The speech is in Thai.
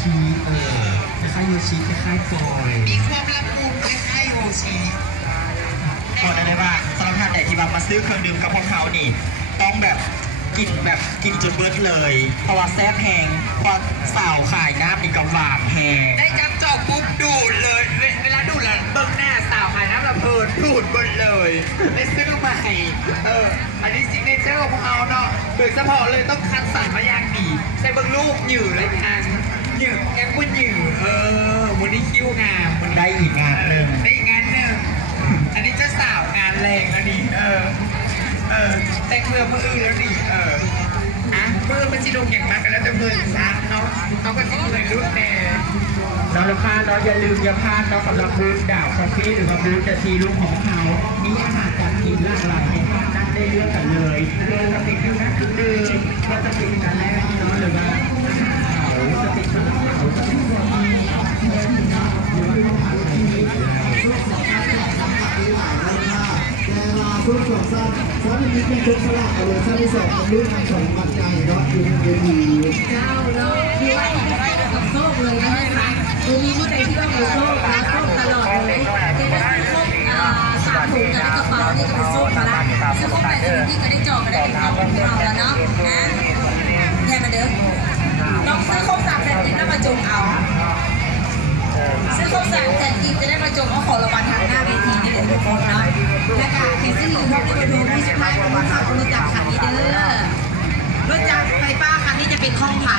ชิคล้ายๆโยชิคล้ายๆฟอย มีความละมุนคล้ายๆโยชิบอกได้เลยว่าสำหรับท่านไหนที่มาซื้อเครื่องดื่มกับพวกเขานี่ต้องแบบกินจนเบิดเลยเพราะว่าแซ่บแพงเพราะสาวขายน้ำนี่ก็หวานแพงได้จับจอกปุ๊บดูดเลยเวลาดูดแล้วเบิ้งหน้าสาวขายน้ำระเบิดดูดหมดเลยได้ซื้อใหม่อันนี้ซิกเนเจอร์ของพวกเราเนาะโดยเฉพาะเลยต้องคัดสรรมาอย่างดีใส่เบิ้งลูกหยือเลยกันหยือแอปเปิ้ลหยือวันนี้คิ้วงามได้อีกงานหนึ่งได้อีกงานหนึ่งอันนี้จะสาวงานแรงแล้วนี่แต่งเมืองมืออื่นแล้วนี่เมื่อมันจิลงอย่างมากกันแล้วจะเมืองซักเนาะเขาก็จะเมืองรุ่นแน่น้องลูกค้าเราอย่าลืมอย่าพลาดเราสำหรับบูธดาวคาเฟ่หรือว่าบูธจะทีลุงของเขามีอาหารการกินหลากหลายให้ท่านนั่งได้เลือกกันเลยโดยจะเป็นเครื่องดื่มก็จะเป็นการแลกเนาะหรือว่าอาหารเขาจะเป็นขนมเขาจะเป็นพวกที่หรือว่าอาหารไทยทุกสองสั้นซ้อนมีแค่ทุกสลับเอาเลยสั้นที่สองรุ่นสองปัจจัยเนาะอยู่ในเวทีเจ้าเนาะคือว่ากับโซ่เลยนะคะคือมีผู้ใดที่ว่ากับโซ่นะโซ่ตลอดเลยที่ได้ซื้อโซ่3 ถุงกับกระเป๋านี่ก็เป็นโซ่มาละซื้อครบ80ที่ก็ได้จองก็ได้เป็นของเราแล้วเนาะนะแค่มาเด้อลองซื้อครบ3 แสนแล้วมาจงเอาซื้อครบ3 แสนจะได้มาจงเอาของรางวัลทางหน้าเวทีนี่เลยทุกคนเนาะและการแข่งขันรถไปดูที่สุดท้ายของเรารถจักรคันนี้เด้อรถจักรไฟฟ้าคันนี้จะเป็นคล่องไผ่